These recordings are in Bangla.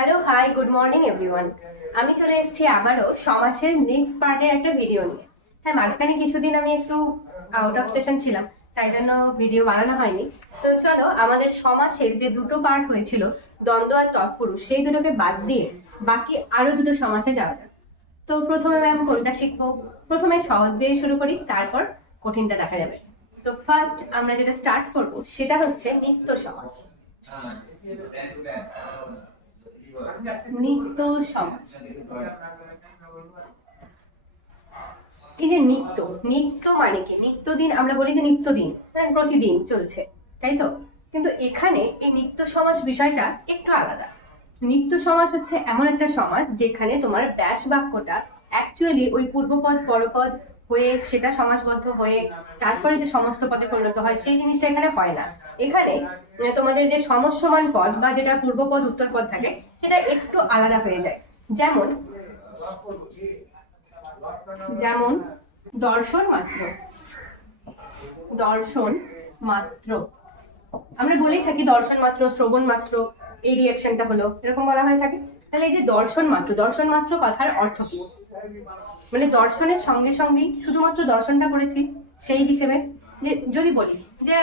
Hello, hi, good morning everyone. আমি চলে এসেছি আবারও সমাসের নেক্সট পার্টের একটা ভিডিও নিয়ে। হ্যাঁ, মাঝখানে কিছুদিন আমি একটু আউট অফ স্টেশন ছিলাম, তাই জন্য ভিডিও বানানো হয়নি। তো চলো, আমাদের সমাসের যে দুটো পার্ট হয়েছিল, দ্বন্দ্ব আর তৎপুরুষ, সেই দুটোকে বাদ দিয়ে বাকি আরো দুটো সমাসে যাওয়া যাক। তো প্রথমে ম্যাম কোনটা শিখবো? প্রথমে সহজ দিয়ে শুরু করি, তারপর কঠিনটা দেখা যাবে। তো ফার্স্ট আমরা যেটা স্টার্ট করব সেটা হচ্ছে নিত্য সমাস। নিত্য সমাস, এই যে নিত্য, নিত্য মানে কি? নিত্যদিন আমরা বলি যে নিত্যদিন, মানে প্রতিদিন চলছে, তাই তো? কিন্তু এখানে এই নিত্য সমাস বিষয়টা একটু আলাদা। নিত্য সমাস হচ্ছে এমন একটা সমাস যেখানে তোমার ব্যাস বাক্যটা অ্যাকচুয়ালি ওই পূর্বপদ পরপদ হয়ে সেটা সমাসবদ্ধ হয়ে তারপরে যে সমস্ত পদে পরিণত হয়, সেই জিনিসটা এখানে হয় না। এখানে তোমাদের যে সমসমান পদ বা যেটা পূর্বপদ উত্তরপদ থাকে, সেটা একটু আলাদা হয়ে যায়। যেমন যেমন দর্শন মাত্র, দর্শন মাত্র আমরা বলেই থাকি দর্শন মাত্র, শ্রবণ মাত্র, এই রিঅ্যাকশনটা হলো, এরকম বলা হয়ে থাকে। তাহলে এই যে দর্শন মাত্র, দর্শন মাত্র কথার অর্থ কি? মানে দর্শনের সঙ্গে সঙ্গেই শুধুমাত্র দর্শনটা করেছি সেই হিসেবে। যে যদি বলি যে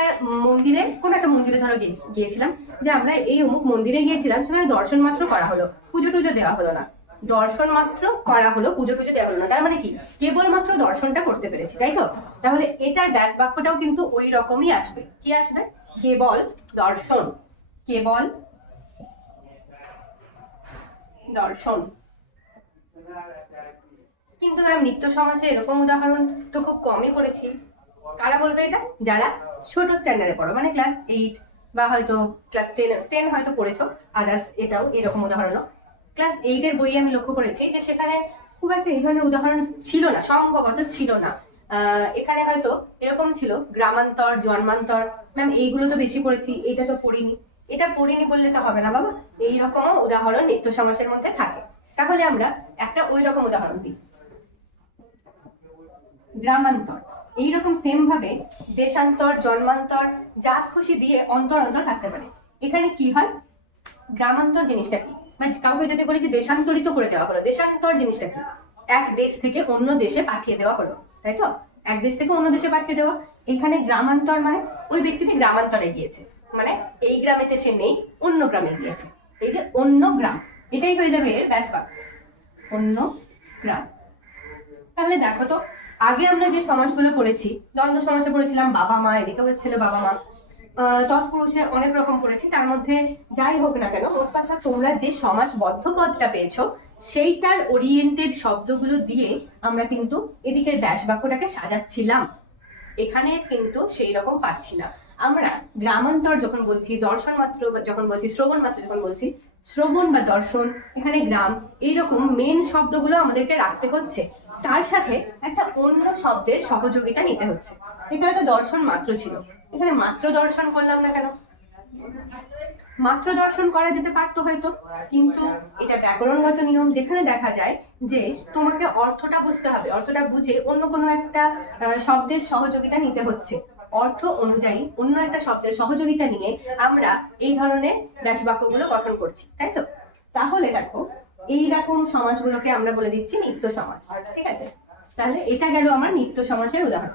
মন্দিরে, কোন একটা মন্দিরে ধরো গিয়েছিলাম, যে আমরা এই অমুক মন্দিরে গিয়েছিলাম, সেখানে দর্শন মাত্র করা হলো, পুজো টুজো দেওয়া হলো না। দর্শন মাত্র করা হলো, পুজো টুজো দেওয়া হলো না, তার মানে কি? কেবলমাত্র দর্শনটা করতে পেরেছি, তাই তো? তাহলে এটার ব্যাস বাক্যটাও কিন্তু ওই রকমই আসবে। কি আসবে? কেবল দর্শন, কেবল দর্শন। কিন্তু ম্যাম নিত্য সমাজে এরকম উদাহরণ তো খুব কমই পড়েছি। কারা বলবে এটা? যারা ছোট স্ট্যান্ডার্ডে পড়ো, মানে ক্লাস 8 বা হয়তো ক্লাস 10 হয়তো পড়েছো। আদার্স এটাও এরকম উদাহরণ ক্লাস 8 এর বইয়ে আমি লক্ষ্য করেছি যে সেখানে খুব একটা এই ধরনের উদাহরণ ছিল না, সম্ভবত ছিল না। এখানে হয়তো এরকম ছিল গ্রামান্তর, জন্মান্তর। ম্যাম এইগুলো তো বেশি পড়েছি, এটা তো পড়িনি। এটা পড়িনি বললে তো হবে না বাবা, এইরকম উদাহরণ নিত্য সমাসের মধ্যে থাকে। তাহলে আমরা একটা ওই রকম উদাহরণ দিই, গ্রামান্তর। এইরকম সেম ভাবে দেশান্তর, জন্মান্তর, যা খুশি দিয়ে অন্তর অন্তর থাকতে পারে। এখানে কি হয়? গ্রামান্তর জিনিসটা কি? মানে কাউকে যদি বলি যে দেশান্তরিত করে দেওয়া হলো, দেশান্তর জিনিসটা কি? এক দেশ থেকে অন্য দেশে পাঠিয়ে দেওয়া হলো, তাই তো? এক দেশ থেকে অন্য দেশে পাঠিয়ে দেওয়া। এখানে গ্রামান্তর মানে ওই ব্যক্তিটি গ্রামান্তরে গিয়েছে, মানে এই গ্রামেতে সে নেই, অন্য গ্রামে গিয়েছে। এই যে অন্য গ্রাম, এটাই হয়ে যাবে এর ব্যাস বাক্য, অন্য গ্রাম। তাহলে দেখো তো, আগে আমরা যে সমাসগুলো পড়েছি, দ্বন্দ্ব সমাসে পড়েছিলাম বাবা মা, এদিকে ছিল বাবা মা। তৎপুরুষে অনেক রকম পড়েছি, তার মধ্যে যাই হোক না কেন, মোট কথা তোমরা যে সমাসবদ্ধ পদটা পেয়েছো, সেইটার ওরিয়েন্টেড শব্দগুলো দিয়ে আমরা কিন্তু এদিকের ব্যাস বাক্যটাকে সাজাচ্ছিলাম। এখানে কিন্তু সেই রকম পাচ্ছি না। আমরা গ্রামান্তর যখন বলছি, দর্শন মাত্র যখন বলছি, শ্রবণ মাত্র যখন বলছি, শ্রবণ বা দর্শন, এখানে গ্রাম, এইরকম মেন শব্দগুলো আমাদেরকে রাখতে হচ্ছে। তার সাথে একটা অন্য শব্দের সহযোগিতা নিতে হচ্ছে। এখানে তো দর্শন মাত্র ছিল, এখানে মাত্র দর্শন করলাম না কেন? মাত্র দর্শন করা যেতে পারতো হয়তো, কিন্তু এটা ব্যাকরণগত নিয়ম, যেখানে দেখা যায় যে তোমাকে অর্থটা বুঝতে হবে, অর্থটা বুঝে অন্য কোনো একটা শব্দের সহযোগিতা নিতে হচ্ছে। অর্থ অনুযায়ী অন্য একটা শব্দের সহযোগিতা নিয়ে আমরা এই ধরনের ব্যাস বাক্যগুলো গঠন করছি, তাই তো? তাহলে দেখো, এইরকম সমাসগুলোকে আমরা বলে দিচ্ছি নিত্য সমাস, ঠিক আছে? তাহলে এটা গেল আমার নিত্য সমাসের উদাহরণ।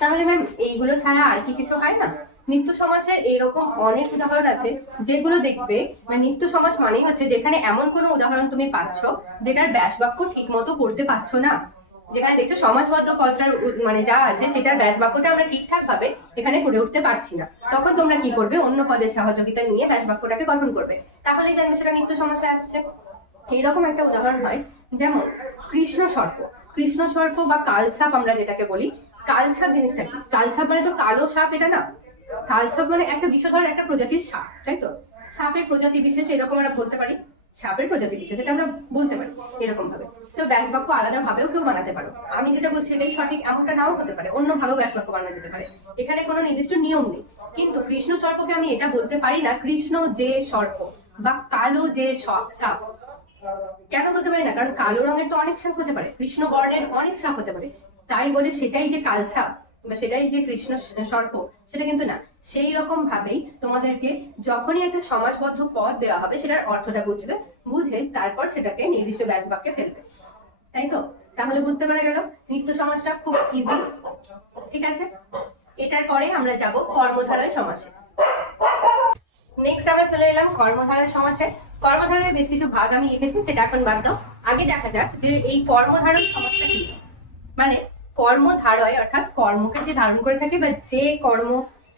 তাহলে ম্যাম এইগুলো ছাড়া আর কি কিছু হয় না? নিত্য সমাসের এরকম অনেক উদাহরণ আছে, যেগুলো দেখবে মানে নিত্য সমাস মানেই হচ্ছে যেখানে এমন কোনো উদাহরণ তুমি পাচ্ছ যেটার ব্যাস বাক্য ঠিক মতো করতে পারছো না, যেখানে দেখছো সমাসবদ্ধ পদটার মানে যা আছে সেটার ব্যাস বাক্যটা আমরা ঠিকঠাক ভাবে এখানে করে উঠতে পারছি না, তখন তোমরা কি করবে? অন্য পদের সহযোগিতা নিয়ে ব্যাস বাক্যটাকে গঠন করবে। তাহলেই জানবে সেটা নিত্য সমাসে আসছে। এইরকম একটা উদাহরণ হয়, যেমন কৃষ্ণ সর্প। কৃষ্ণ সর্প বা কালসাপ আমরা যেটাকে বলি, কালসাপ জিনিসটা কি? কালসাপ মানে তো কালো সাপ, এটা না। কালসাপ মানে একটা বিষধর একটা প্রজাতির সাপ, তাই তো? সাপের প্রজাতি বিশেষ এরকম আমরা বলতে পারি, সাপের প্রজাতি বিশেষ এটা আমরা বলতে পারি এরকম ভাবে। তো ব্যাস বাক্য আলাদা ভাবেও কেউ বানাতে পারো, আমি যেটা বলছি এটাই সঠিক এমনটা নাও হতে পারে, অন্য ভাবেও ব্যাস বাক্য বানানো যেতে পারে। এখানে কোনো নির্দিষ্ট নিয়ম নেই। কিন্তু কৃষ্ণ সর্পকে আমি এটা বলতে পারি না কৃষ্ণ যে সর্প বা কালো যে সাপ। কেন বলতে পারি না? কারণ কালো রঙের তো অনেক সাপ হতে পারে, কৃষ্ণ বর্ণের অনেক সাপ হতে পারে, তাই বলে সেটাই যে কাল সাপ বা সেটাই যে কৃষ্ণ সর্প সেটা কিন্তু না। সেই রকম ভাবেই তোমাদেরকে যখনই একটা সমাসবদ্ধ পদ দেওয়া হবে সেটার অর্থটা বুঝবে, বুঝে তারপর সেটাকে নির্দিষ্ট ব্যাস বাক্যে ফেলবে, তাই তো? তাহলে বুঝতে পারা গেল নিত্য সমাসটা খুব ইজি। ঠিক আছে, এটার পরে আমরা যাব কর্মধারয় সমাসে। নেক্সট আমরা চলে এলাম কর্মধারয় সমাসে। কর্মধারয় বেশ কিছু ভাগ আমি লিখেছি, সেটা এখন বাদ দাও। আগে দেখা যাক যে এই কর্মধারয় সমাসটা কি। মানে কর্মধারয় অর্থাৎ কর্মকে যে ধারণ করে থাকে বা যে কর্ম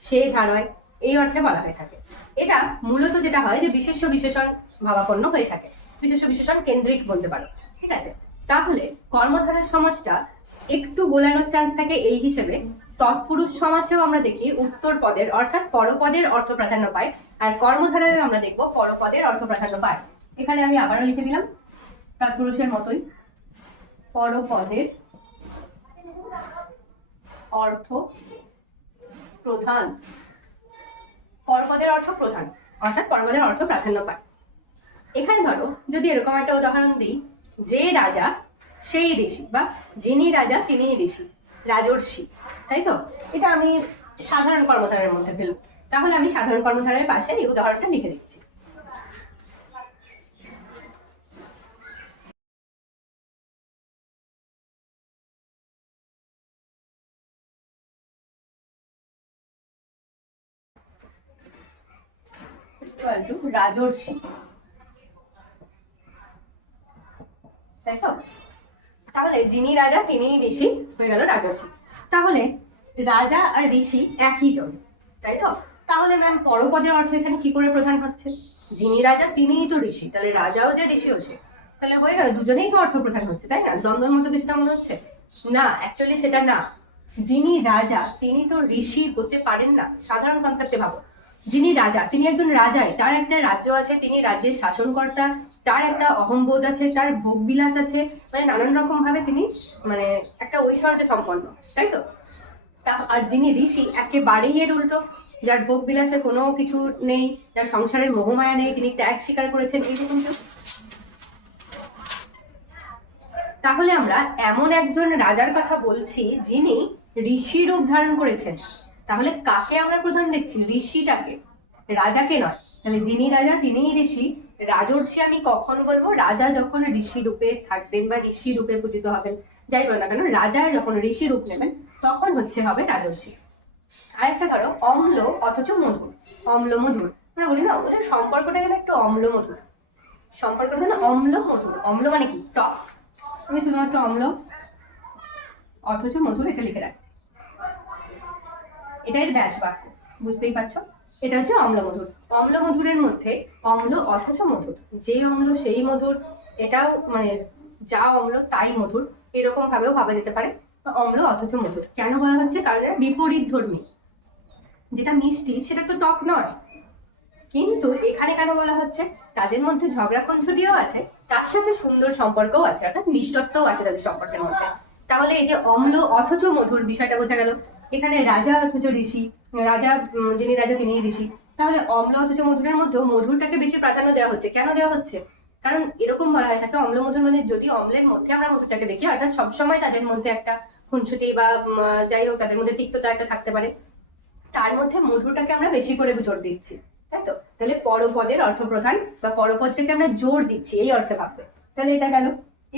সে ধারয়, এই অর্থে বলা হয়ে থাকে। এটা মূলত যেটা হয় যে বিশেষ্য বিশেষণ ভাবাপন্ন হয়ে থাকে, বিশেষ্য বিশেষণ কেন্দ্রিক বলতে পারো। ঠিক আছে, তাহলে কর্মধারয় সমাসটা একটু গোলানোর চান্স থাকে এই হিসেবে তৎপুরুষ সমাসেও আমরা দেখি উত্তর পদের অর্থাৎ পরপদের অর্থ প্রাধান্য পায়, আর কর্মধারয় আমরা দেখবো পরপদের অর্থ প্রাধান্য পায়। এখানে আমি আবারও লিখে দিলাম তৎপুরুষের মতোই পরপদের অর্থ প্রধান, পরপদের অর্থ প্রধান অর্থাৎ পরপদের অর্থ প্রাধান্য পায়। এখানে ধরো যদি এরকম একটা উদাহরণ দিই, যে রাজা সেই ঋষি, বা যিনি রাজা তিনি ঋষি, রাজর্ষি, তাই তো? এটা আমি সাধারণ কর্মধারের মধ্যে ফেলব, তাহলে আমি সাধারণ কর্মধারের পাশে এই উদাহরণটা লিখে দিচ্ছি। রাজর্ষি, তাই তো? তাহলে যিনি রাজা তিনি ঋষি হয়ে গেল রাজর্ষি। তাহলে রাজা আর ঋষি একই জন, তাই তো? তাহলে ম্যাম পরপদের অর্থ এখানে কি করে প্রধান হচ্ছে? যিনি রাজা তিনিই তো ঋষি, তাহলে রাজাও যে ঋষিও সে, তাহলে হয়ে গেল দুজনেই তো অর্থ প্রধান হচ্ছে, তাই না? দ্বন্দ্বের মতো কিছুটা মনে হচ্ছে না, অ্যাকচুয়ালি সেটা না। যিনি রাজা তিনি তো ঋষি হতে পারেন না, সাধারণ কনসেপ্টে ভাবো। যিনি রাজা তিনি একজন রাজাই, তার একটা রাজ্য আছে, তিনি রাজ্যের শাসনকর্তা, তার একটা অহংবোধ আছে, তার ভোগ বিলাস আছে, মানে নানান রকম ভাবে তিনি মানে একটা ঐশ্বর্য সম্পন্ন, তাই তো? আর যিনি ঋষি একেবারেই এর উল্টো, যার ভোগ বিলাসের কোনো কিছু নেই, যার সংসারের মোহমায়া নেই, তিনি ত্যাগ স্বীকার করেছেন, এইরকম। তাহলে আমরা এমন একজন রাজার কথা বলছি যিনি ঋষি রূপ ধারণ করেছেন। তাহলে কাকে আমরা প্রধান দেখছি? ঋষিটাকে, রাজাকে নয়। তাহলে যিনি রাজা তিনিই ঋষি। রাজর্ষি আমি কখন বলবো? রাজা যখন ঋষি রূপে থাকবেন বা ঋষি রূপে পূজিত হবেন, যাই বল না কেন, রাজা যখন ঋষি রূপ নেবেন তখন হবে রাজর্ষি। আরেকটা ধরো অম্ল অথচ মধুর, অম্ল মধুর, আমরা বলি না ওদের সম্পর্কটা যেন একটু অম্ল মধুর, সম্পর্কটা যেন অম্ল মধুর। অম্ল মানে কি? টক। আমি শুধুমাত্র অম্ল অথচ মধুর এটা লিখে রাখছি, এটা এর ব্যাস বাক্য, বুঝতেই পারছো? এটা হচ্ছে অম্ল মধুর। অম্ল মধুরের মধ্যে অম্ল অথচ মধুর, যে অম্ল সেই মধুর, এটাও মানে যা অম্ল তাই মধুর, এরকম ভাবেও ভাবা যেতে পারে। অম্ল অথচ মধুর কেন বলা হচ্ছে? কারণ এরা বিপরীত ধর্মী। যেটা মিষ্টি সেটা তো টক নয়, কিন্তু এখানে কেন বলা হচ্ছে? তাদের মধ্যে ঝগড়া খুনসুটিও আছে, তার সাথে সুন্দর সম্পর্কও আছে, অর্থাৎ মিষ্টত্বও আছে তাদের সম্পর্কের মধ্যে। তাহলে এই যে অম্ল অথচ মধুর বিষয়টা বোঝা গেল। এখানে রাজা অথচ ঋষি, রাজা যিনি রাজা তিনি ঋষি, তাহলে অম্ল অথচ মধুরের মধ্যেও মধুরটাকে বেশি প্রাধান্য দেওয়া হচ্ছে। কেন দেওয়া হচ্ছে? কারণ এরকম বলা হয় থাকে অম্ল মধুর মানে যদি অম্লের মধ্যে আমরা মধুরটাকে দেখি, অর্থাৎ সবসময় তাদের মধ্যে একটা খুনসুটি বা যাই হোক তাদের মধ্যে তিক্ততা একটা থাকতে পারে, তার মধ্যে মধুরটাকে আমরা বেশি করে জোর দিচ্ছি, তাই তো? তাহলে পরপদের অর্থ প্রধান বা পরপদটাকে আমরা জোর দিচ্ছি এই অর্থে ভাববে। তাহলে এটা গেল।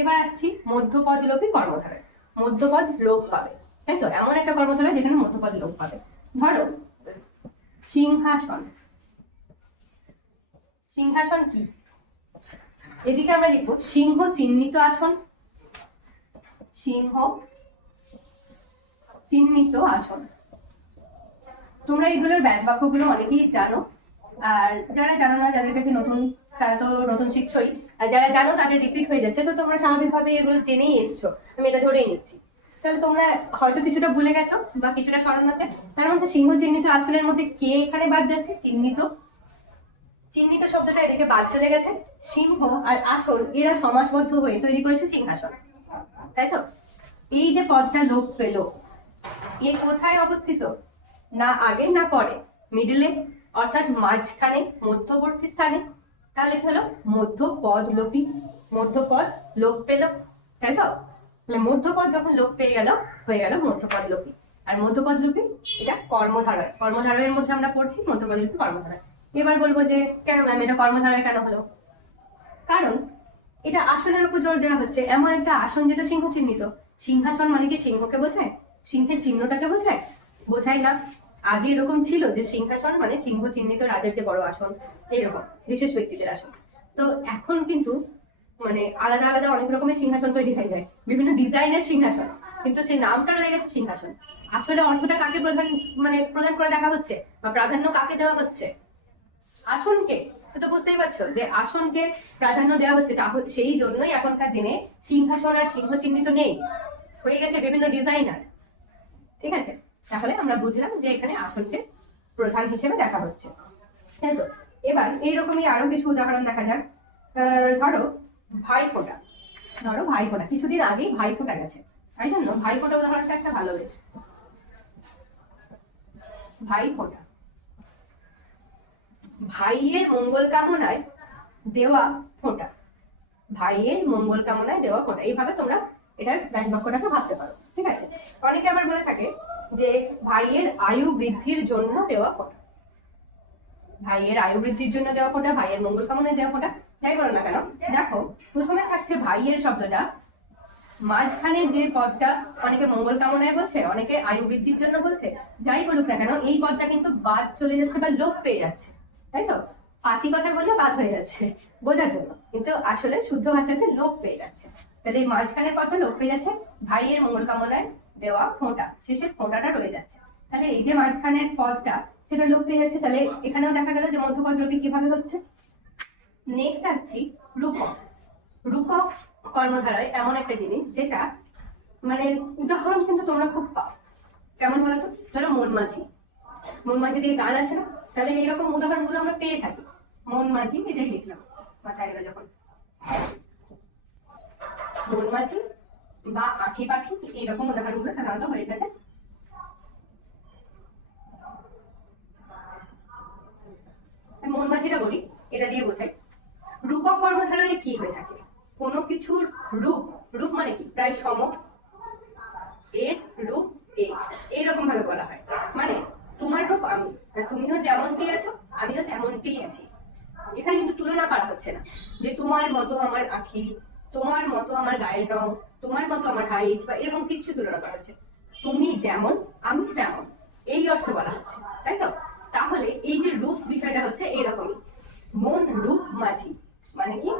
এবার আসছি মধ্যপদ লোপী কর্মধারায়। মধ্যপদ লোপ পাবে, তাই তো? এমন একটা কর্মধারা যেখানে মধ্যপদ লোপ পাবে। ধরো সিংহাসন। সিংহাসন কি? এদিকে আমরা লিখবো সিংহ চিহ্নিত আসন, সিংহ চিহ্নিত আসন। তোমরা এগুলোর ব্যাস বাক্যগুলো অনেকেই জানো, আর যারা জানো না, যাদের কাছে নতুন, তারা তো নতুন শিখছই, আর যারা জানো তাদের রিপিট হয়ে যাচ্ছে, তো তোমরা স্বাভাবিকভাবে এগুলো জেনেই এসছো, আমি এটা ধরেই নিচ্ছি। তাহলে তোমরা হয়তো কিছুটা ভুলে গেছো বা কিছুটা স্মরণ আছে। তার মধ্যে সিংহ চিহ্নিত আসনের মধ্যে কে এখানে বাদ যাচ্ছে? চিহ্নিত। চিহ্নিত শব্দটা এদিকে বাদ চলে গেছে। সিংহ আর আসন এরা সমাসবদ্ধ হয়ে তৈরি করেছে সিংহাসন, তাই তো? এই যে পদটা লোপ পেল, এ কোথায় অবস্থিত? না আগে না পরে, মিডলে, অর্থাৎ মাঝখানে, মধ্যবর্তী স্থানে। তাহলে কি হলো? মধ্যপদ লোপী, মধ্যপদ লোপ পেল, তাই তো? তাহলে মধ্যপদ যখন লোপ পেয়ে গেল, হয়ে গেল মধ্যপদ লোপী। আর মধ্যপদলোপী এটা কর্মধারয়। কর্মধারয়ের মধ্যে আমরা পড়ছি মধ্যপদলোপী কর্মধারয়। এবার বলবো যে কেন ম্যাম এটা কর্মধারয় কেন হলো? কারণ এটা আসনের উপর জোর দেওয়া হচ্ছে। এমন একটা আসন যেটা সিংহ চিহ্নিত। সিংহাসন মানে কি সিংহকে বোঝায়? সিংহের চিহ্নটাকে বোঝায়? বোঝায় না। আগে এরকম ছিল যে সিংহাসন মানে সিংহ চিহ্নিত রাজার যে বড় আসন, এইরকম বিশেষ ব্যক্তিদের আসন। তো এখন কিন্তু মানে আলাদা আলাদা অনেক রকমের সিংহাসন তৈরি হয়ে যায়, বিভিন্ন ডিজাইনের সিংহাসন, কিন্তু সেই নামটা রয়ে গেছে সিংহাসন। আসলে অর্থটা কাকে প্রদান করে দেখা হচ্ছে বা প্রাধান্য কাকে দেওয়া হচ্ছে? আসনকে। তো বুঝতেই পারছো যে আসনকে প্রাধান্য দেওয়া হচ্ছে। তাহলে সেই জন্যই এখনকার দিনে সিংহাসন আর সিংহ চিহ্নিত নেই, হয়ে গেছে বিভিন্ন ডিজাইনার। ঠিক আছে, তাহলে আমরা বুঝলাম যে এখানে আসনকে প্রধান হিসেবে দেখা হচ্ছে, তাই তো? এবার এইরকমই আরো কিছু উদাহরণ দেখা যাক। ধরো ভাইফোঁটা। ধরো ভাইফোঁটা, কিছুদিন আগেই ভাইফোঁটা গেছে, তাই জন্য ভাইফোঁটা উদাহরণটা একটা ভালো বেশ। ভাইফোঁটা, ভাইয়ের মঙ্গল কামনায় দেওয়া ফোঁটা। ভাইয়ের মঙ্গল কামনায় দেওয়া ফোঁটা, এইভাবে তোমরা এটার ব্যাসবাক্যটাকে ভাবতে পারো। ঠিক আছে, অনেকে আবার বলে থাকে যে ভাইয়ের আয়ু বৃদ্ধির জন্য দেওয়া ফোঁটা। ভাইয়ের আয়ু বৃদ্ধির জন্য দেওয়া ফোঁটা, ভাইয়ের মঙ্গল কামনায় দেওয়া ফোঁটা, যাই বলো না কেন। দেখো প্রথমে থাকছে ভাইয়ের শব্দটা, মাঝখানে যে পদটা অনেকে মঙ্গল কামনায় বলছে, অনেকে আয়ু বৃদ্ধির জন্য বলছে। যাই বলুক না কেন এই পদটা কিন্তু বাদ চলে যাচ্ছে বা লোপ পেয়ে যাচ্ছে, তাই তো? পাতি কথা বললে বাদ হয়ে যাচ্ছে বোঝার জন্য, কিন্তু আসলে শুদ্ধ ভাষাতে লোপ পেয়ে যাচ্ছে। তাহলে এই মাঝখানের পদটা লোপ পেয়ে যাচ্ছে, ভাইয়ের মঙ্গল কামনায় দেওয়া ফোঁটা, শেষের ফোঁটাটা রয়ে যাচ্ছে। তাহলে এই যে মাঝখানের পদটা সেটা লোপ পেয়ে যাচ্ছে, তাহলে এখানেও দেখা গেল যে মধ্যপদ লোপী কিভাবে হচ্ছে। নেক্সট আসছি রূপক। রূপক কর্মধারায় এমন একটা জিনিস যেটা মানে উদাহরণ কিন্তু তোমরা খুব পাও। কেমন বলতো? ধরো মন মাঝি। মন মাঝি দিয়ে গান আছে না, তাহলে এইরকম উদাহরণগুলো আমরা পেয়ে থাকি। মন মাঝি এটা গেছিলাম মাথায় এলো যখন। মন মাঝি বা আঁখি পাখি, এইরকম উদাহরণগুলো সাধারণত হয়ে থাকে। মন মাঝিটা বলি, এটা দিয়ে বোঝাই রূপক কর্মধারয়ে কি হয়ে থাকে। কোনো কিছুর রূপ, রূপ মানে কি প্রায় সম, এর রূপ এইরকম ভাবে বলা হয়। মানে তোমার রূপ আমি, তুমিও যেমনটি আছো আমিও তেমনটি আছি। এখানে কিন্তু তুলনা করা হচ্ছে না যে তোমার মতো আমার আঁখি, তোমার মতো আমার গায়ের রং, তোমার মতো আমার হাইট বা এরকম কিছু তুলনা করা হচ্ছে। তুমি যেমন আমি তেমন, এই অর্থে বলা হচ্ছে, তাই তো? তাহলে এই যে রূপ বিষয়টা হচ্ছে এইরকমই। মন রূপ মাঝি মানে কি?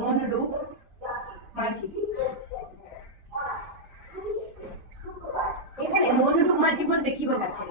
মন রূপ মাঝি। এখানে মন রূপ মাঝি বলতে কি বোঝাচ্ছে?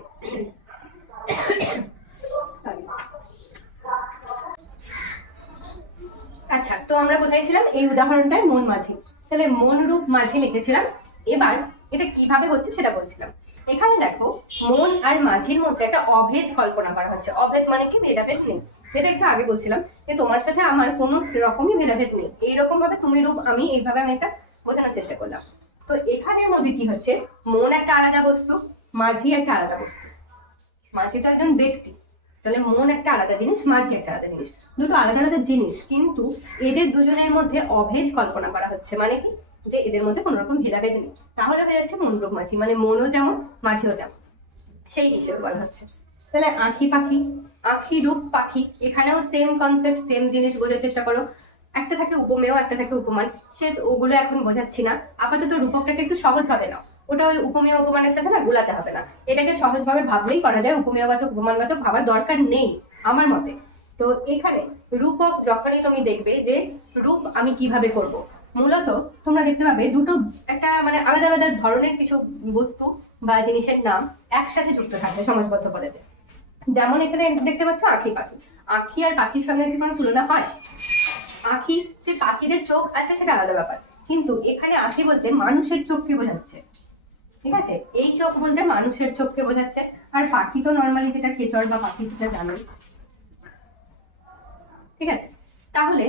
আচ্ছা, তো আমরা বোঝাইছিলাম এই উদাহরণটায় মন মাঝি, তাহলে মন রূপ মাঝি লিখেছিলাম। এবার এটা কিভাবে হচ্ছে সেটা বলছিলাম। এখানে দেখো মন আর মাঝির মধ্যে একটা অভেদ কল্পনা করা হচ্ছে। অভেদ মানে কি? ভেদাভেদ নেই, যেটা একটু আগে বলছিলাম যে তোমার সাথে আমার কোনো রকমই ভেদাভেদ নেই, এইরকম ভাবে তুমি রূপ আমি, এইভাবে আমি এটা বোঝানোর চেষ্টা করলাম। তো এখানের মধ্যে কি হচ্ছে, মন একটা আলাদা বস্তু, মাঝি একটা আলাদা বস্তু। মাঝি তো একজন ব্যক্তি, তাহলে মন একটা আলাদা জিনিস, মাঝি একটা আলাদা জিনিস, দুটো আলাদা আলাদা জিনিস, কিন্তু এদের দুজনের মধ্যে অভেদ কল্পনা করা হচ্ছে। মানে কি? যে এদের মধ্যে কোনো রকম ভেদাভেদ নেই। তাহলে হয়ে যাচ্ছে মন রূপ মাঝি, মানে মনও যেমন মাঝিও তেমন, সেই হিসেবে বলা হচ্ছে। তাহলে আঁখি পাখি, আঁখি রূপ পাখি, এখানেও সেম কনসেপ্ট, সেম জিনিস বোঝার চেষ্টা করো। একটা থাকে উপমেয়, একটা থাকে উপমান, সে ওগুলো এখন বোঝাচ্ছি না। আপাতত রূপকটাকে একটু সহজ ভাবে নাও, ওটা ওই উপমেয় উপমানের সাথে না গুলাতে হবে না, এটাকে সহজভাবে ভাবলেই করা যায়। উপমেয়বাচক উপমানবাচক ভাবার দরকার নেই আমার মতে। তো এখানে রূপক যখনই তুমি দেখবে যে রূপ আমি কিভাবে করব, মূলত তোমরা দেখতে পাবে দুটো একটা মানে আলাদা আলাদা ধরনের কিছু বস্তু বা জিনিসের নাম একসাথে যুক্ত থাকবে সমাজবদ্ধ পদেতে। যেমন এখানে দেখতে পাচ্ছ আঁখি পাখি। আঁখি আর পাখির সঙ্গে কি কোনো তুলনা হয়? আঁখি যে পাখিদের চোখ আছে সেটা আলাদা ব্যাপার, কিন্তু এখানে আঁখি বলতে মানুষের চোখকে বোঝাচ্ছে। ঠিক আছে, এই চোখ বলতে মানুষের চোখকে বোঝাচ্ছে। আর পাখি তো নর্মালি যেটা কেচড় বা পাখি সেটা জানো। ঠিক আছে, তাহলে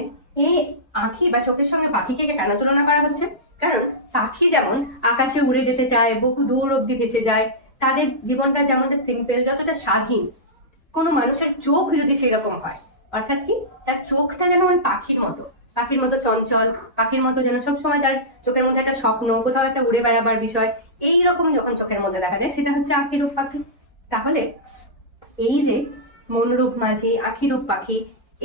এই আঁখি বা চোখের সঙ্গে পাখিকে কেন তুলনা করা হচ্ছে? কারণ পাখি যেমন আকাশে উড়ে যেতে চায়, বহু দূর অব্দি ভেসে যায়, তাদের জীবনটা যেমনটা সিম্পল, যতটা স্বাধীন, কোনো মানুষের চোখ যদি সেই রকম হয়, অর্থাৎ কি তার চোখটা যেন ওই পাখির মতো, পাখির মতো চঞ্চল, পাখির মতো যেন সবসময় তার চোখের মধ্যে একটা স্বপ্ন, কোথাও একটা উড়ে বেড়াবার বিষয়, এইরকম যখন চোখের মধ্যে দেখা যায় সেটা হচ্ছে আঁখিরূপ পাখি। তাহলে এই যে মনরূপ মাঝি, আঁখিরূপ পাখি,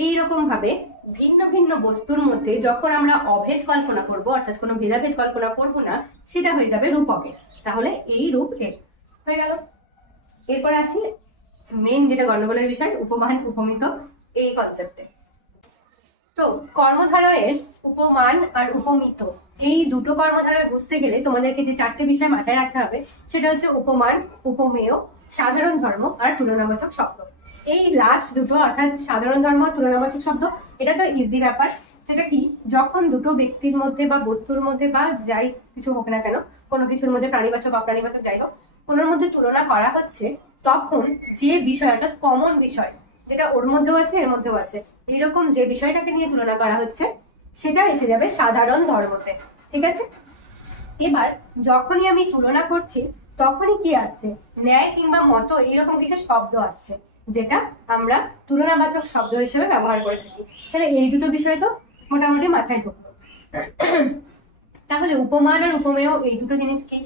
এইরকম ভাবে ভিন্ন ভিন্ন বস্তুর মধ্যে যখন আমরা অভেদ কল্পনা করব, অর্থাৎ কোনো ভেদাভেদ কল্পনা করব না, সেটা হয়ে যাবে রূপকের। তাহলে এই রূপ এর হয়ে গেল। এরপর আসি মেন যেটা গন্ডগোলের বিষয়, উপমান উপমিত এই কনসেপ্টে। তো কর্মধারয়ের উপমান আর উপমিত এই দুটো কর্মধারয় বুঝতে গেলে তোমাদেরকে যে চারটে বিষয় মাথায় রাখতে হবে সেটা হচ্ছে উপমান, উপমেয়, সাধারণ ধর্ম আর তুলনাবাচক শব্দ। এই লাস্ট দুটো অর্থাৎ সাধারণ ধর্ম আর তুলনাবাচক শব্দ, এটা তো ইজি ব্যাপার। সেটা কি, যখন দুটো ব্যক্তির মধ্যে বা বস্তুর মধ্যে বা যাই কিছু হোক না কেন, কোনো কিছুর মধ্যে প্রাণীবাচক অপ্রাণীবাচক যাই হোক, কোনোর মধ্যে তুলনা করা হচ্ছে, তখন যে বিষয় অর্থাৎ কমন বিষয় যেটা ওর মধ্যেও আছে এর মধ্যেও আছে, এইরকম যে বিষয়টাকে নিয়ে তুলনা করা হচ্ছে সেটা এসে যাবে সাধারণ ধর্মতে। ঠিক আছে, এবার যখনই আমি তুলনা করছি তখনই কি আসছে, ন্যায় কিংবা মত এইরকম কিছু শব্দ আসছে যেটা আমরা তুলনাবাচক শব্দ হিসেবে ব্যবহার করে থাকি। তাহলে এই দুটো বিষয় তো মোটামুটি মাথায় ঢুকলো। তাহলে উপমান আর উপমেয় এই দুটো জিনিস কি?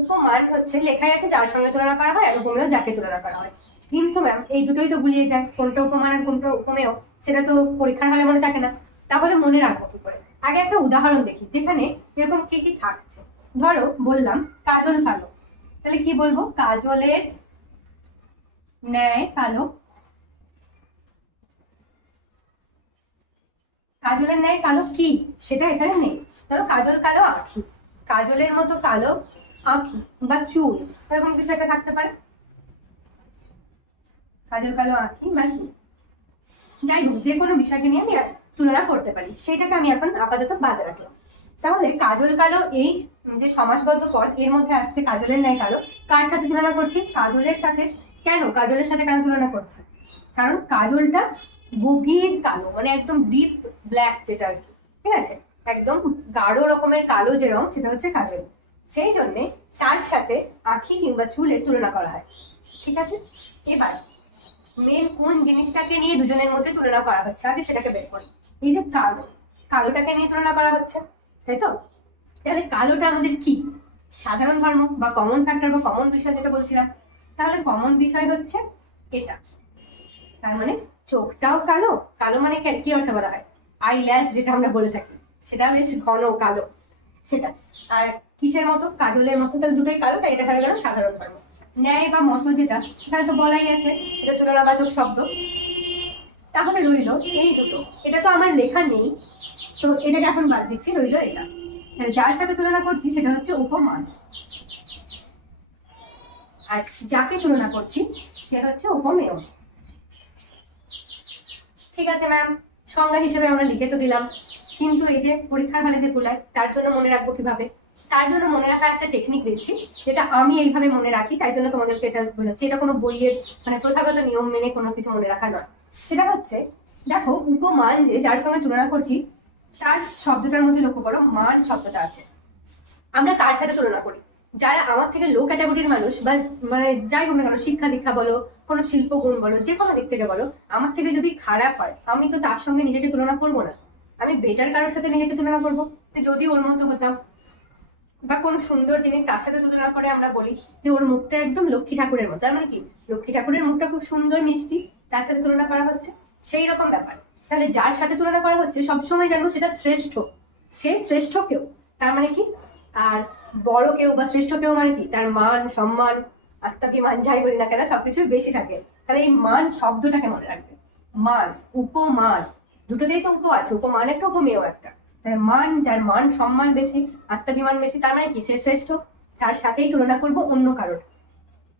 উপমান হচ্ছে লেখাই আছে যার সঙ্গে তুলনা করা হয়, আর উপমেয় যাকে তুলনা করা হয়। কিন্তু ম্যাম এই দুটোই তো গুলিয়ে যায়, কোনটা উপমান আর কোনটা উপমেয় সেটা তো পরীক্ষার হলে মনে থাকে না। তাহলে মনে রাখবো কি করে? আগে একটা উদাহরণ দেখি যেখানে এরকম কি কি থাকছে। ধরো বললাম কাজল কালো, তাহলে কি বলবো? কাজলের ন্যায় কালো। কাজলের ন্যায় কালো কি সেটা এখানে নেই। ধরো কাজল কালো আঁখি, কাজলের মতো কালো আঁখি বা চুল, এরকম কিছু একটা থাকতে পারে। কাজল কালো আঁখি বা চুল, যাই হোক যে কোনো বিষয়কে নিয়ে আমি তুলনা করতে পারি, সেটাকে আমি এখন আপাতত বাদ রাখলাম। তাহলে কাজল কালো এই যে সমাসবদ্ধ পদ, এর মধ্যে আসছে কাজলের ন্যায় কালো, কার সাথে তুলনা করছি? কাজলের সাথে। কেন কাজলের সাথে কেন তুলনা করছে? কারণ কাজলটা গভীর কালো, মানে একদম ডিপ ব্ল্যাক যেটা আর কি, ঠিক আছে, একদম গাঢ় রকমের কালো যে রং সেটা হচ্ছে কাজল। সেই জন্যে তার সাথে আঁখি কিংবা চুলের তুলনা করা হয়। ঠিক আছে, এবার মেন কোন জিনিসটাকে নিয়ে দুজনের মধ্যে তুলনা করা হচ্ছে আগে সেটাকে বের করি। এই যে কালো, কালোটাকে নিয়ে তুলনা করা হচ্ছে, তাই তো? তাহলে কালোটা আমাদের কি? সাধারণ ধর্ম বা কমন ফ্যাক্টর বা কমন বিষয় যেটা বলছিলাম। তাহলে কমন বিষয় হচ্ছে এটা, তার মানে চোখটাও কালো। কালো মানে কি অর্থ বলা হয়? আইল্যাশ যেটা আমরা বলে থাকি, সেটা বেশ ঘন কালো সেটা। আর কিসের মতো? কাজলের মতো। তাহলে দুটোই কালো, তাই এটা হয়ে গেল সাধারণ ধর্ম। ন্যায় বা মত যেটা, সেটা তো বলাই আছে, এটা তুলনাবাচক শব্দ। তাহলে রইল এই দুটো, এটা তো আমার লেখা নেই, তো এটাকে এখন বাদ দিচ্ছি, রইল এটা। যার সাথে তুলনা করছি সেটা হচ্ছে উপমান, আর যাকে তুলনা করছি সেটা হচ্ছে উপমেয়। ঠিক আছে ম্যাম, সংজ্ঞা হিসেবে আমরা লিখে তো দিলাম, কিন্তু এই যে পরীক্ষার হলে যে ভুলায় তার জন্য মনে রাখবো কিভাবে? তার জন্য মনে রাখার একটা টেকনিক দিচ্ছি, যেটা আমি এইভাবে মনে রাখি, তাই জন্য তোমাদেরকে এটা বোঝাচ্ছি। এটা কোনো বইয়ের মানে প্রথাগত নিয়ম মেনে কোনো কিছু মনে রাখা নয়। সেটা হচ্ছে, দেখো উপমান যে যার সঙ্গে তুলনা করছি তার শব্দটার মধ্যে লক্ষ্য করো, মান শব্দটা আছে। আমরা কার সাথে তুলনা করি? যারা আমার থেকে লো ক্যাটাগরির মানুষ, বা মানে যাই হোক না কেন, শিক্ষা দীক্ষা বলো, কোনো শিল্প গুণ বলো, যে কোনো দিক থেকে বলো, আমার থেকে যদি খারাপ হয় আমি তো তার সঙ্গে নিজেকে তুলনা করবো না, আমি বেটার কারোর সাথে নিজেকে তুলনা করবো, যদি ওর মতো হতাম। বা কোনো সুন্দর জিনিস তার সাথে তুলনা করে আমরা বলি যে ওর মুখটা একদম লক্ষ্মী ঠাকুরের মতো, তার মানে কি লক্ষ্মী ঠাকুরের মুখটা খুব সুন্দর মিষ্টি, তার সাথে তুলনা করা হচ্ছে, সেই রকম ব্যাপার। তাহলে যার সাথে তুলনা করা হচ্ছে সবসময় জানবো সেটা শ্রেষ্ঠ, সে শ্রেষ্ঠ কেউ, তার মানে কি? আর বড় কেউ বা শ্রেষ্ঠ কেউ মানে কি? তার মান সম্মান আত্মাভিমান যাই বলি না কেন সবকিছু বেশি থাকে। তাহলে এই মান শব্দটাকে মনে রাখবে। মান, উপমান, দুটোতেই তো উপ আছে, উপমান একটা উপমেয় একটা। তাহলে মান, যার মান সম্মান বেশি, আত্মাভিমান বেশি, তার মানে কি? সে শ্রেষ্ঠ, তার সাথেই তুলনা করবো অন্য কারোর।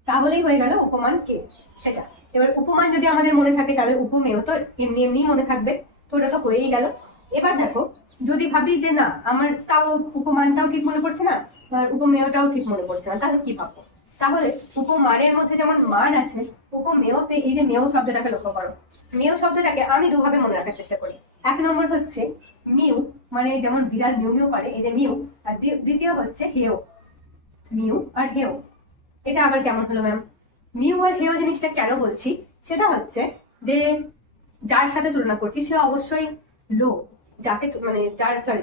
তাহলেই হয়ে গেল উপমান কে সেটা। এবার উপমান যদি আমাদের মনে থাকে তাহলে উপমেয় তো এমনি এমনি মনে থাকবে, তো ওটা তো হয়েই গেল। এবার দেখো যদি ভাবি যে না আমার তাও উপমানটাও ঠিক মনে পড়ছে না আর উপমেয়টাও ঠিক মনে পড়ছে না, তাহলে কি ভাববো? তাহলে উপমানের মধ্যে যেমন মান আছে, উপমেয়তে এই যে মেয় শব্দটাকে লক্ষ্য করো। মেয় শব্দটাকে আমি দুভাবে মনে রাখার চেষ্টা করি। এক নম্বর হচ্ছে মিউ, মানে যেমন বিড়াল মিউ মিউ করে, এই যে মিউ। আর দ্বিতীয় হচ্ছে হেয়, মিউ আর হেয়। এটা আবার কেমন হলো ম্যাম? মিউ আর হেয় জিনিসটা কেন বলছি সেটা হচ্ছে যে যার সাথে তুলনা করছি সে অবশ্যই লো, যাকে মানে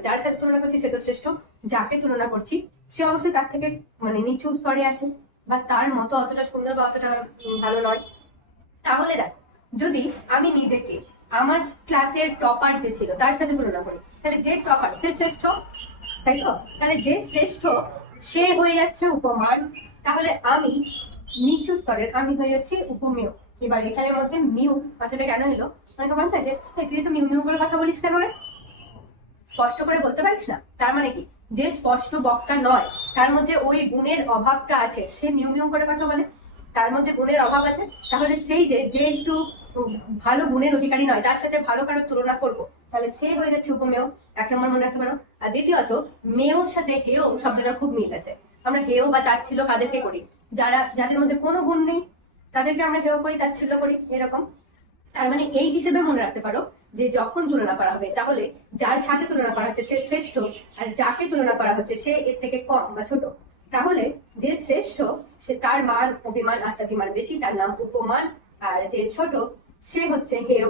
যার সাথে তুলনা করছি সে তো শ্রেষ্ঠ, যাকে তুলনা করছি সে অবশ্যই তার থেকে মানে নিচু স্তরে আছে বা তার মতো অতটা সুন্দর বা অতটা ভালো নয়। তাহলে দেখ, যদি আমি নিজেকে আমার ক্লাসের টপার যে ছিল তার সাথে তুলনা করি, তাহলে যে টপার সে শ্রেষ্ঠ, তাই তো? তাহলে যে শ্রেষ্ঠ সে হয়ে যাচ্ছে উপমান, তাহলে আমি নিচু স্তরের, আমি হয়ে যাচ্ছি উপমেয়। এবার এখানের মধ্যে মিউ কথাটা কেন এলো, অনেকে বলতে যে তুই তো মিউ মিউ করে কথা বলিস কেন রে, স্পষ্ট করে বলতে পারিস না? তার মানে কি, যে স্পষ্ট বক্তা নয় তার মধ্যে ওই গুণের অভাবটা আছে, সে মিউ মিউ করে কথা বলে, তার মধ্যে গুণের অভাব আছে। তাহলে সেই যে একটু ভালো গুণের অধিকারী নয় তার সাথে ভালো কারোর তুলনা করব, তাহলে সে হয়ে যাচ্ছে উপমেয়। এক নম্বর মনে রাখতে পারো। আর দ্বিতীয়ত, মেয়র সাথে হেয় শব্দটা খুব মিল আছে। আমরা হেয় বা তাচ্ছিল্য কাদেরকে করি? যাদের মধ্যে কোনো গুণ নেই তাদেরকে আমরা হেয় করি, তাচ্ছিল্য করি, এরকম। তার মানে এই হিসেবে মনে রাখতে পারো যে যখন তুলনা করা হবে তাহলে যার সাথে তুলনা করা হচ্ছে সে শ্রেষ্ঠ, আর যাকে তুলনা করা হচ্ছে সে এর থেকে কম বা ছোট। তাহলে যে শ্রেষ্ঠ সে তার মান অভিমান আত্মাভিমান বেশি, তার নাম উপমান। আর যে ছোট সে হচ্ছে হেয়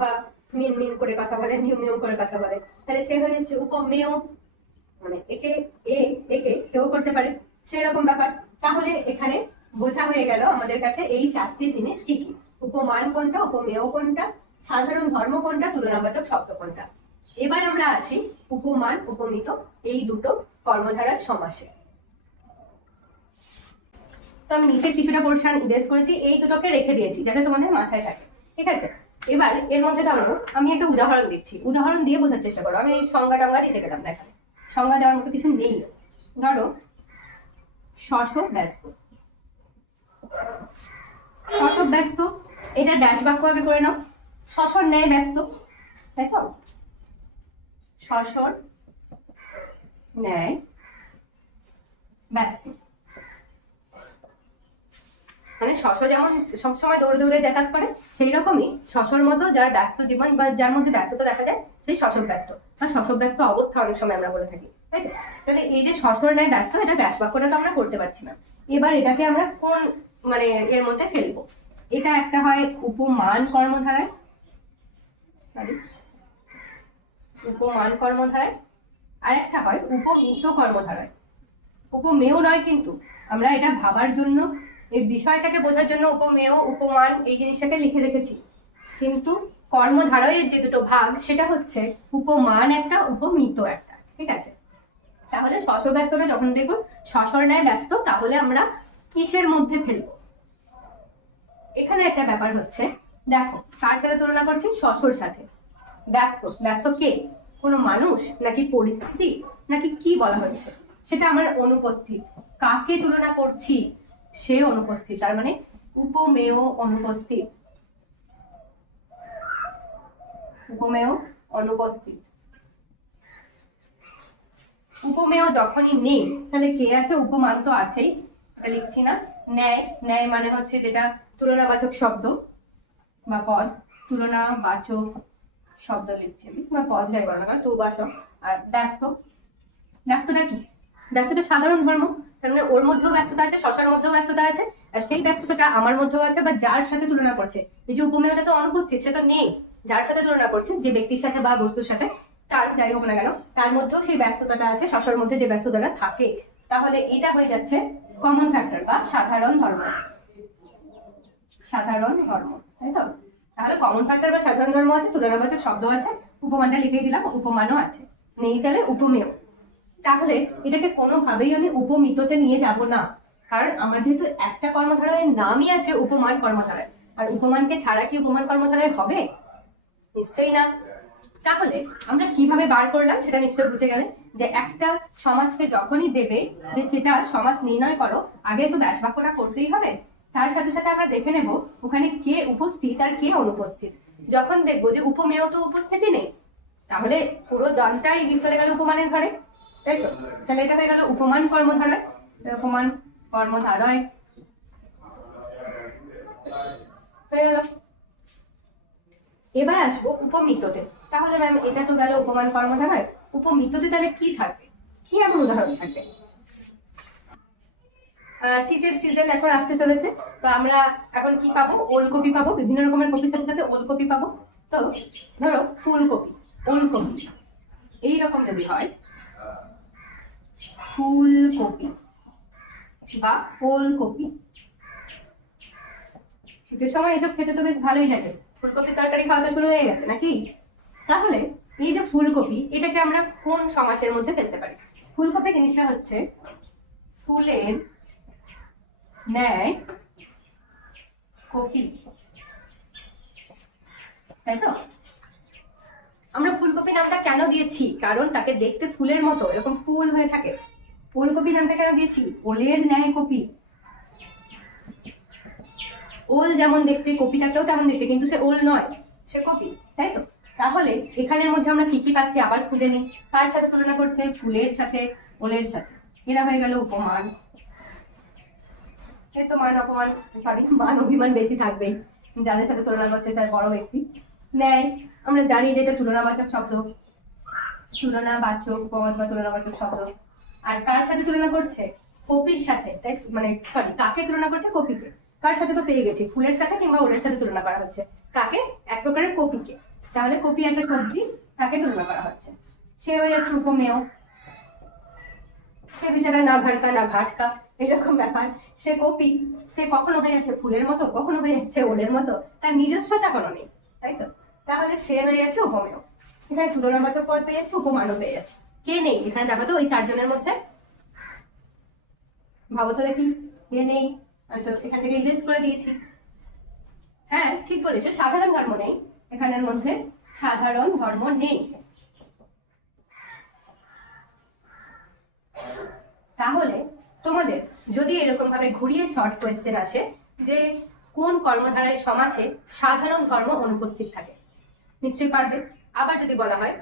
বা মিন মিন করে কথা বলে, মিউ মিউ করে কথা বলে, তাহলে সে হয়ে যাচ্ছে উপমেয়, মানে একে হেয় করতে পারে, সেরকম ব্যাপার। তাহলে এখানে বোঝা হয়ে গেল আমাদের কাছে এই চারটি জিনিস কি কি: উপমান কোনটা, উপমেয় কোনটা, সাধারণ ধর্ম কোনটা, তুলনাবাচক শব্দ কোনটা। এবার আমরা আসি উপমান উপমিত এই দুটো কর্মধারার সমাসে। তো আমি নিচের কিছুটা পোর্শন ইরেজ করেছি, এই দুটোকে রেখে দিয়েছি যাতে তোমাদের মাথায় থাকে, ঠিক আছে? এবার এর মধ্যে ধরো আমি একটা উদাহরণ দিচ্ছি, উদাহরণ দিয়ে বোঝার চেষ্টা করো। আমি সংজ্ঞা টাঙ্গা দিতে গেলাম না, এখানে সংজ্ঞা দেওয়ার মতো কিছু নেই। ধরো শশব ব্যস্ত, শশব ব্যস্ত, এটা ড্যাশ বাক্য আগে করে নাও। শশর ন্যায় ব্যস্ত, তাই তো? শশর ন্যায় ব্যস্ত, মানে শশর যেমন সবসময় দৌড়ে দৌড়ে যাতায়াত করে, সেই রকমই শশর মতো যার ব্যস্ত জীবন বা যার মধ্যে ব্যস্ততা দেখা যায় সেই শশব ব্যস্ত বা শশব ব্যস্ত অবস্থা অনেক সময় আমরা বলে থাকি, তাই তো? তাহলে এই যে শশর ন্যায় ব্যস্ত, এটা ব্যাস বাক্যটা তো আমরা করতে পারছি না। এবার এটাকে আমরা কোন মানে এর মধ্যে ফেলবো? এটা একটা হয় উপমান কর্মধারায়, উপমান কর্মধারায়, আর একটা হয় উপমিত কর্মধারায়। উপমেয় নয় কিন্তু, আমরা এটা ভাবার জন্য, এই বিষয়টাকে বোঝার জন্য উপমেয় উপমান এই জিনিসটাকে লিখে রেখেছি, কিন্তু কর্মধারয়ের যে দুটো ভাগ সেটা হচ্ছে উপমান একটা, উপমিত একটা, ঠিক আছে? তাহলে শশর ব্যস্তটা যখন দেখুন শশর ন্যায় ব্যস্ত, তাহলে আমরা কিসের মধ্যে ফেলবো? এখানে একটা ব্যাপার হচ্ছে, দেখো কার সাথে তুলনা করছি? শশর সাথে। ব্যস্ত, ব্যস্ত কে? কোনো মানুষ নাকি পরিস্থিতি নাকি কি বলা হচ্ছে? সেটা আমার অনুপস্থিত। কাকে তুলনা করছি? সে অনুপস্থিত, তার মানে উপমেয় অনুপস্থিত, উপমেয় অনুপস্থিত। উপমেয় যখনই নেই তাহলে কে আছে? উপমান তো আছেই, এটা লিখছি না। ন্যায়, ন্যায় মানে হচ্ছে যেটা তুলনাবাচক শব্দ বা পদ, তুলনাবাচক শব্দ লিখছি আমি, বা পদ যাই বলো না, তো বাসক। আর ব্যস্ত, ব্যস্তটা কি? ব্যস্তটা সাধারণ ধর্ম, তার মানে ওর মধ্যেও ব্যস্ততা আছে, শশার মধ্যেও ব্যস্ততা আছে, আর সেই ব্যস্ততাটা আমার মধ্যেও আছে বা যার সাথে তুলনা করছে। এই যে উপমেয়টা তো অনুপস্থিত, সে তো নেই, যার সাথে তুলনা করছে যে ব্যক্তির সাথে বা বস্তুর সাথে, তার যাই হোক না কেন তার মধ্যেও সেই ব্যস্ততাটা আছে, শশার মধ্যে যে ব্যস্ততাটা থাকে। তাহলে এটা হয়ে যাচ্ছে কমন ফ্যাক্টর বা সাধারণ ধর্ম, সাধারণ ধর্ম, তাই তো? তাহলে কমন ফ্যাক্টর বা সাধারণ ধর্ম আছে, তুলনাবাচক শব্দ আছে, উপমানটা লিখে দিলাম, উপমানও আছে, নেই তাহলে উপমেয়। তাহলে এটাকে কোনোভাবেই আমি উপমিততে নিয়ে যাব না, কারণ আমার যেহেতু একটা কর্মধারয়ের নামই আছে উপমান কর্মধারয়, আর উপমানকে ছাড়া কি উপমান কর্মধারয় হবে? নিশ্চয়ই না। তাহলে আমরা কিভাবে বার করলাম সেটা নিশ্চয়ই বুঝে গেলে, যে একটা সমাজকে যখনই দেবে যে সেটা সমাজ নির্ণয় করো, আগে তো ব্যাস বাক্যটা করতেই হবে, তার সাথে সাথে আমরা দেখে নেব ওখানে কে উপস্থিত আর কে অনুপস্থিত। যখন দেখবো যে উপমেয় তো উপস্থিতি নেই, তাহলে পুরো দলটাই চলে গেল উপমানের ঘরে, তাই তো? তাহলে এটা হয়ে গেল উপমান কর্মধারয়, উপমান কর্মধারয় হয়ে গেল। এবার আসবো উপমিততে। তাহলে ম্যাম এটা তো গেল উপমান কর্মধারয়, উপমিততে তাহলে কি থাকবে, কি এমন উদাহরণ থাকবে? শীতের সিজন এখন আসতে চলেছে, তো আমরা এখন কি পাবো? ওলকপি পাবো, বিভিন্ন রকমের কপির সাথে সাথে ওলকপি পাবো। তো ধরো ফুলকপি, ওলকপি, এইরকম যদি হয় ফুলকপি বা ওলকপি, শীতের সময় এসব খেতে তো বেশ ভালোই লাগে, ফুলকপির তরকারি খাওয়া তো শুরু হয়ে গেছে নাকি? তাহলে এই যে ফুলকপি, এটাকে আমরা কোন সমাসের মধ্যে ফেলতে পারি? ফুলকপি জিনিসটা হচ্ছে ফুলের ন্যায় কপি, তাই তো? আমরা ফুলকপি নামটা কেন দিয়েছি? কারণ তাকে দেখতে ফুলের মতো এরকম ফুল হয়ে থাকে। ওলকপি নামটা কেন দিয়েছি? ওলের ন্যায় কপি। ওল যেমন দেখতে, কপিটাকেও তেমন দেখতে, কিন্তু সে ওল নয়, সে কপি, তাই তো? তাহলে এখানের মধ্যে আমরা কি কি পাচ্ছি আবার খুঁজে নিই। কার সাথে তুলনা করছে? ফুলের সাথে, ওলের সাথে। এরা হয়ে গেল উপমান। সে তো মান অপমান, সরি মান অভিমান বেশি থাকবেই, যাদের সাথে তুলনা করছে তার বড় ব্যক্তি। ন্যায়, আমরা জানি যে এটা তুলনাবাচক শব্দ, তুলনাবাচক পদ বা তুলনাবাচক শব্দ। আর কার সাথে তুলনা করছে? কপির সাথে, তাই মানে সরি, কাকে তুলনা করছে? কপিকে। কার সাথে তো পেয়ে গেছি, ফুলের সাথে কিংবা ওলের সাথে তুলনা করা হচ্ছে। কাকে? এক প্রকারের কপিকে। তাহলে কপি একটা সবজি, তাকে তুলনা করা হচ্ছে। সে হয়ে যাচ্ছে উপমেয়, সে বেচারা না ঘাটকা না ঘাটকা, এরকম ব্যাপার। সে কপি, সে কখনো হয়ে যাচ্ছে ফুলের মতো, কখনো হয়ে যাচ্ছে ওলের মতো, তার নিজস্বতা কোনো নেই, তাই তো? তাহলে সে হয়ে যাচ্ছে উপমেয়। এখানে তুলনাবাচক পদ পেয়ে যাচ্ছে, উপমানও পেয়ে যাচ্ছে। কে নেই এখানে? দেখো তো ওই চারজনের মধ্যে, ভাবো তো দেখি, কে নেই? হয়তো এখান থেকে ইংরেজ করে দিয়েছি। হ্যাঁ ঠিক বলেছো, সাধারণ ধর্ম নেই এখানের মধ্যে, সাধারণ ধর্ম নেই। তাহলে তোমাদের যদি এরকম ভাবে ঘুরিয়ে শর্ট কোয়েশ্চেন আসে যে কোন কর্মধারায় সমাসে সাধারণ ধর্ম অনুপস্থিত থাকে, নিশ্চয়ই পারবে। আবার যদি বলা হয়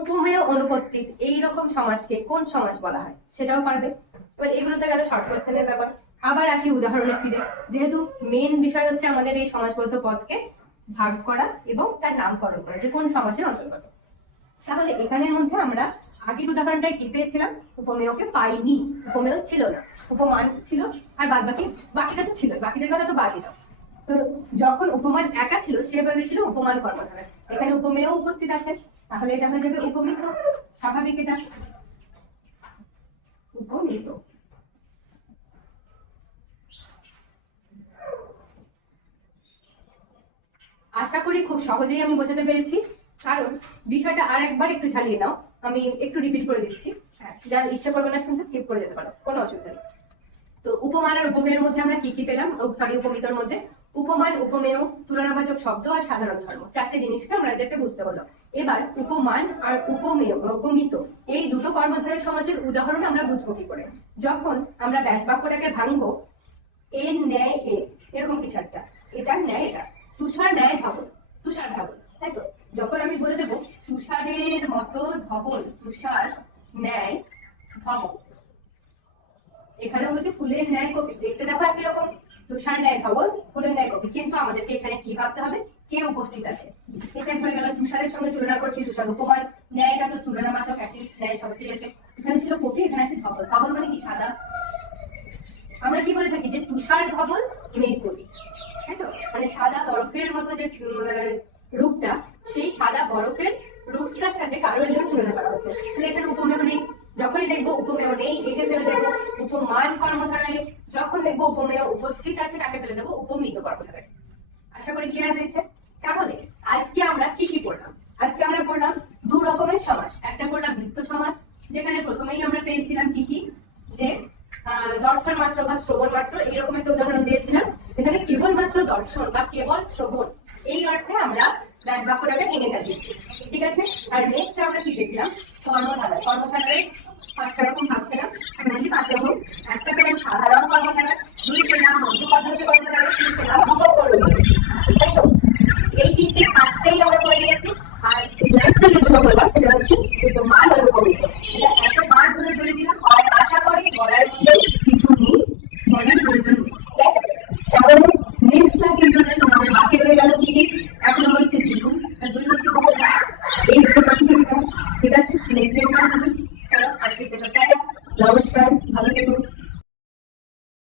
উপমেয় অনুপস্থিত, এইরকম সমাসকে কোন সমাস বলা হয়, সেটাও পারবে। এবার এগুলো তো গেল শর্ট কোয়েশ্চেনের ব্যাপার। আবার আসি উদাহরণে ফিরে, যেহেতু মেন বিষয় হচ্ছে আমাদের এই সমাসবদ্ধ পদকে ভাগ করা এবং তার নামকরণ করা, যে কোন সমাসের অন্তর্গত। তাহলে এখানের মধ্যে আমরা আগের উদাহরণটাই কি পেয়েছিলাম? উপমেয়কে পাইনি, উপমেয় ছিল না, উপমান ছিল, আর বাকিটা তো ছিল, বাকিদের কথা তো বাদই দাও। তো যখন উপমান একা ছিল, সে হয়ে গেছিল উপমান কর্মধারা। এখানে উপমেয় উপস্থিত আছে, তাহলে এটা হয়ে যাবে উপমিত। স্বাভাবিক, এটা উপমিত। আশা করি খুব সহজেই আমি বোঝাতে পেরেছি, কারণ বিষয়টা আর একবার একটু চালিয়ে নাও, আমি একটু রিপিট করে দিচ্ছি। হ্যাঁ, যার ইচ্ছা করবে না শুনতে, স্কিপ করে যেতে পারো, কোনো অসুবিধা নেই। তো উপমান আর উপমেয়ের মধ্যে আমরা কি কি পেলাম? উপমিতর মধ্যে উপমান, উপমেয়, তুলনাবাচক শব্দ আর সাধারণ ধর্ম, চারটে জিনিসকে আমরা এদেরকে বুঝতে পারলাম। এবার উপমান আর উপমেয়, উপমিত, এই দুটো কর্মধারয় সমাজের উদাহরণ আমরা বুঝবো কি করে? যখন আমরা ব্যাস বাক্যটাকে ভাঙবো, এর ন্যায় এ, এরকম কিছু একটা, এটার ন্যায় এটা, তুষার ন্যায় ধবল, তুষার ধবল, তাই তো? যখন আমি বলে দেবো তুষারের মতো ধবল, তুষার ন্যায় ধবল, এখানে বলছে ফুলের ন্যায় কপি, দেখতে দেখো একই রকম, তুষার ন্যায় ধবল, ফুলের ন্যায় কপি, কিন্তু আমাদেরকে এখানে কি ভাবতে হবে? কে উপস্থিত আছে। এটা হয়ে গেল তুষারের সঙ্গে তুলনা করছি, তুষার উপমান, ন্যায়টা তো তুলনামাত্রক, একই ন্যায় সব ঠিক আছে। এখানে ছিল কপি, এখানে আছে ধবল। ধবল মানে কি? সাদা। আমরা কি বলে থাকি যে তুষার ধবল মেঘ কপি, তাই তো? মানে সাদা বরফের মতো যে রূপটা, সেই সাদা বরফের রূপটার সাথে কারো একজন তুলনা করা হচ্ছে। তাহলে এখানে উপমেয় নেই, যখনই দেখবো উপমেয় নেই একে ফেলে দেবো উপমান কর্মধারায়, যখন দেখবো উপমেয় উপস্থিত আছে তাকে ফেলে দেবো উপমিত কর্মধারায়। আশা করি ক্লিয়ার হয়েছে। তাহলে আজকে আমরা কি কি পড়লাম? আজকে আমরা পড়লাম দু রকমের সমাস। একটা পড়লাম বৃত্ত সমাস, যেখানে প্রথমেই আমরা পেয়েছিলাম কি কি, যে দর্শন মাত্র বা শ্রবণ মাত্র, এইরকম একটা উদাহরণ দিয়েছিলাম, যেখানে কেবলমাত্র দর্শন বা কেবল শ্রবণ, এই অর্থে আমরা ব্যাস বাক্যটাকে ভেঙে থাকি, ঠিক আছে? আর নেক্সট আমরা কি দেখলাম? কর্মধারা। কর্মধারায় 5টা রকম ভাগ পেলাম, মানে 5 রকম। একটা পেলাম সাধারণ কর্মধারা, 2 পেলাম মধ্য পদ্ধতি কর্মধারা, 3 পেলাম উপকর্মধারা, তাই তো? এই 5টাই আমরা করে নিয়েছি। আর লাস্টে যেগুলো বললাম সেটা হচ্ছে উপমান আর উপমিত। এটা একটা বার ধরে বলে দিলাম, আর আশা করি বলার মধ্যে কিছু নেই, বলার প্রয়োজন নেই। তাহলে নেক্সট ক্লাসের জন্য তোমাদের বাকি রয়ে গেল কি কি? 1 নম্বর হচ্ছে